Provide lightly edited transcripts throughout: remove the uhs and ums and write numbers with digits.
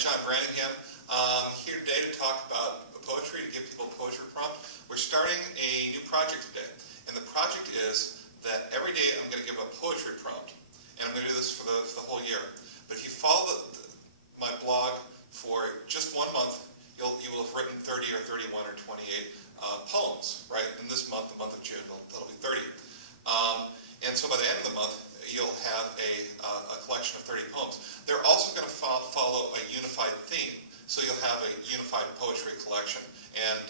John Branningham, here today to talk about poetry, to give people a poetry prompt. We're starting a new project today, and the project is that every day I'm going to give a poetry prompt, and I'm going to do this for the whole year. But if you follow my blog for just 1 month, you will have written 30 or 31 or 28 poems, right? In this month, the month of June, that'll be 30. And so by the end of the month, you'll have a collection of 30 poems. They're also going to follow a unified theme. So you'll have a unified poetry collection. And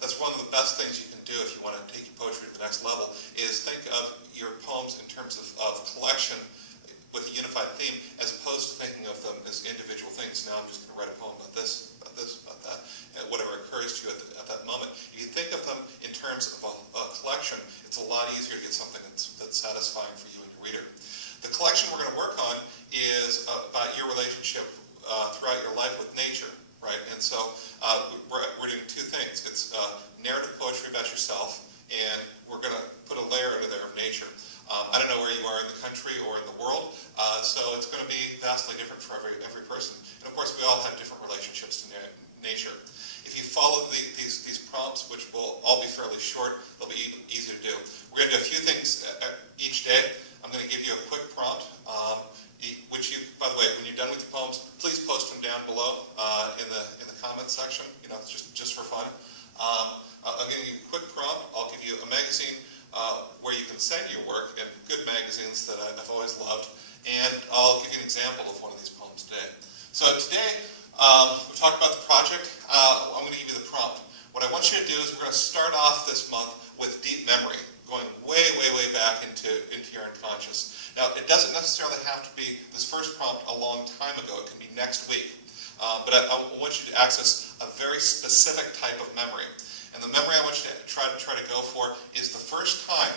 that's one of the best things you can do if you want to take your poetry to the next level, is think of your poems in terms of collection with a unified theme, as opposed to thinking of them as individual things. Now I'm just going to write a poem about this, about that, and whatever occurs to you at that moment. If you think of them in terms of a collection, it's a lot easier to get something that's satisfying for you and your reader. The collection we're going to work on is about your relationship throughout your life with nature, right? And so we're doing two things. It's narrative poetry about yourself, and we're going to put a layer under there of nature. I don't know where you are in the country or in the world, so it's going to be vastly different for every person. And of course, we all have different relationships to nature. If you follow these prompts, which will all be fairly short, they'll be easy to do. We're going to do a few things each day. I'm going to give you a quick prompt, which you, by the way, when you're done with your poems, please post them down below in the comments section. You know, it's just for fun. I'll give you a quick prompt. I'll give you a magazine where you can send your work, and good magazines that I've always loved. And I'll give you an example of one of these poems today. So today, we've talked about the project. I'm going to give you the prompt. What I want you to do is we're going to start off this month with deep memory, going way, way, way back into your unconscious. Now, it doesn't necessarily have to be this first prompt a long time ago. It can be next week. But I want you to access a very specific type of memory. And the memory I want you to try to go for is the first time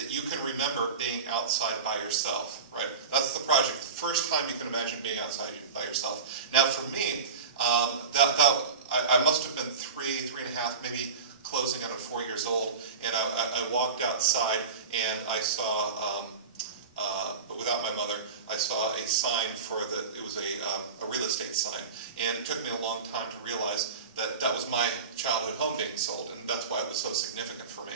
that you can remember being outside by yourself, right? That's the project. The first time you can imagine being outside by yourself. Now, for me, I must have been 3.5, maybe closing out at 4 years old, and I walked outside and I saw, but without my mother, I saw a sign for it was a real estate sign, and it took me a long time to realize that was my childhood home being sold, and that's why it was so significant for me.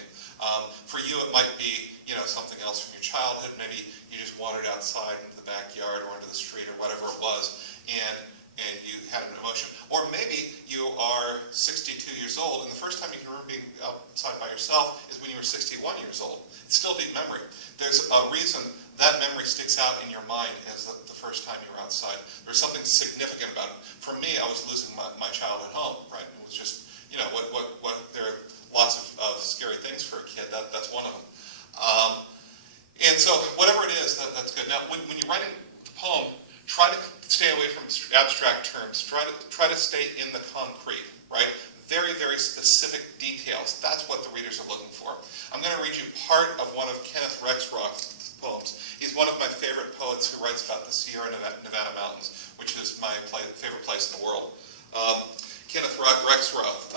For you, it might be, you know, something else from your childhood. Maybe you just wandered outside into the backyard or into the street or whatever it was, and you had an emotion. Or maybe you are 62 years old, and the first time you can remember being outside by yourself is when you were 61 years old. It's still deep memory. There's a reason that memory sticks out in your mind as the first time you were outside. There's something significant about it. For me, I was losing my childhood home, right? It was just, you know, there are lots of scary things for a kid. That's one of them. And so whatever it is, that's good. Now, when you're writing the poem, try to stay away from abstract terms. Try to stay in the concrete, right? Very, very specific details. That's what the readers are looking for. I'm going to read you part of one of Kenneth Rexroth's poems. He's one of my favorite poets who writes about the Sierra Nevada mountains, which is my favorite place in the world. Kenneth Rexroth.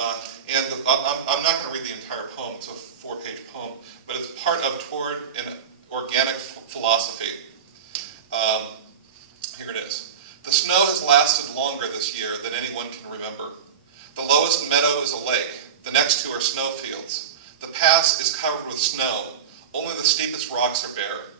And I'm not going to read the entire poem. It's a 4-page poem, but it's part of Toward an Organic Philosophy. Here it is. The snow has lasted longer this year than anyone can remember. The lowest meadow is a lake. The next two are snowfields. The pass is covered with snow. Only the steepest rocks are bare.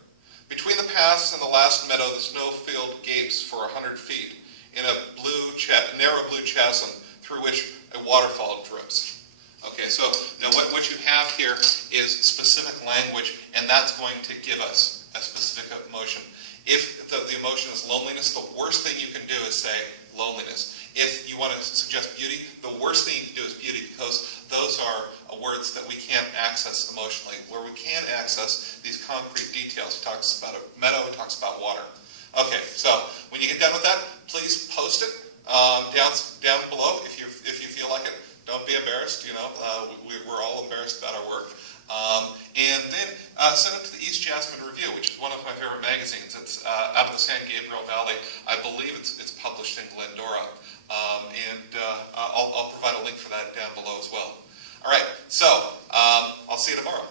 Between the pass and the last meadow, the snowfield gapes for 100 feet in a narrow blue chasm through which a waterfall drips. Okay, so now what you have here is specific language, and that's going to give us a specific emotion. If the emotion is loneliness, the worst thing you can do is say loneliness. If you want to suggest beauty, the worst thing you can do is beauty, because those are words that we can't access emotionally. Where we can access these concrete details, he talks about a meadow, he talks about water. Okay, so when you get done with that, please post it down below if you feel like it. Don't be embarrassed. You know, we're all embarrassed about our work. And then send it to the East Jasmine Review, which is one of my favorite magazines. It's out of the San Gabriel Valley. I believe it's published in Glendora. I'll provide a link for that down below as well. All right, so I'll see you tomorrow.